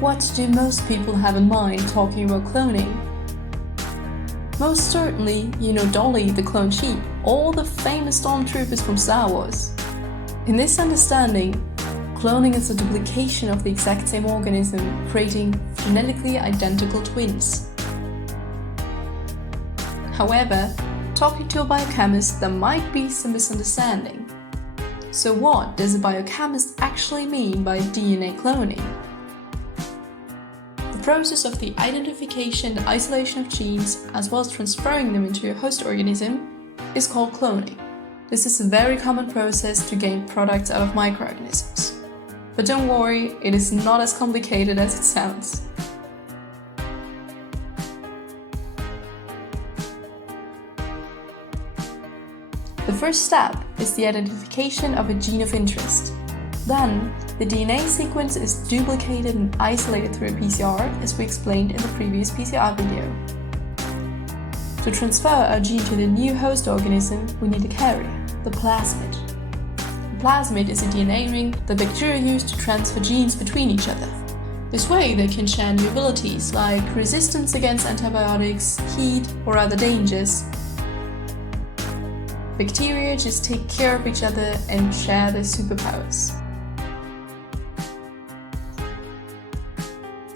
What do most people have in mind talking about cloning? Most certainly, you know Dolly the cloned sheep, all the famous stormtroopers from Star Wars. In this understanding, cloning is a duplication of the exact same organism, creating genetically identical twins. However, talking to a biochemist, there might be some misunderstanding. So what does a biochemist actually mean by DNA cloning? The process of the identification and isolation of genes, as well as transferring them into a host organism, is called cloning. This is a very common process to gain products out of microorganisms. But don't worry, it is not as complicated as it sounds. The first step is the identification of a gene of interest. Then, the DNA sequence is duplicated and isolated through a PCR, as we explained in the previous PCR video. To transfer our gene to the new host organism, we need a carrier, the plasmid. The plasmid is a DNA ring that bacteria use to transfer genes between each other. This way, they can share new abilities like resistance against antibiotics, heat, or other dangers. Bacteria just take care of each other and share their superpowers.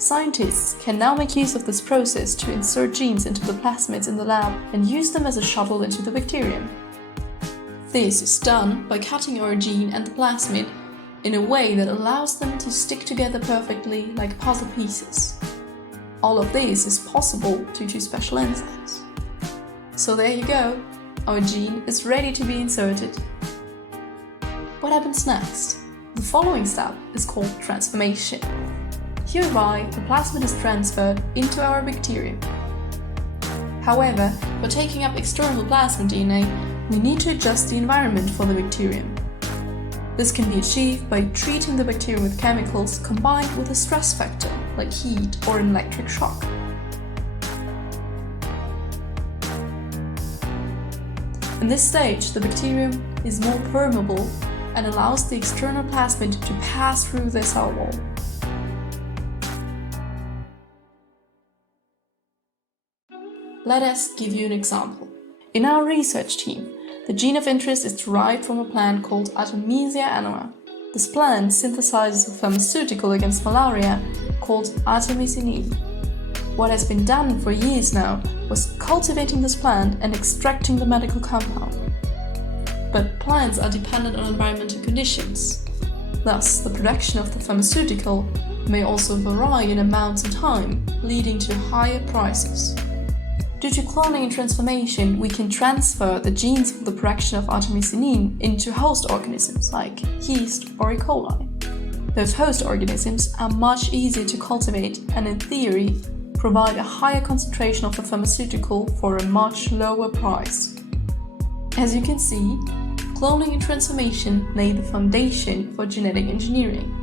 Scientists can now make use of this process to insert genes into the plasmids in the lab and use them as a shuttle into the bacterium. This is done by cutting our gene and the plasmid in a way that allows them to stick together perfectly like puzzle pieces. All of this is possible due to special enzymes. So there you go, our gene is ready to be inserted. What happens next? The following step is called transformation. Hereby, the plasmid is transferred into our bacterium. However, for taking up external plasmid DNA, we need to adjust the environment for the bacterium. This can be achieved by treating the bacterium with chemicals combined with a stress factor, like heat or an electric shock. In this stage, the bacterium is more permeable and allows the external plasmid to pass through the cell wall. Let us give you an example. In our research team, the gene of interest is derived from a plant called Artemisia annua. This plant synthesizes a pharmaceutical against malaria called artemisinin. What has been done for years now was cultivating this plant and extracting the medical compound. But plants are dependent on environmental conditions. Thus, the production of the pharmaceutical may also vary in amounts and time, leading to higher prices. Due to cloning and transformation, we can transfer the genes for the production of artemisinin into host organisms like yeast or E. coli. Those host organisms are much easier to cultivate and, in theory, provide a higher concentration of the pharmaceutical for a much lower price. As you can see, cloning and transformation lay the foundation for genetic engineering.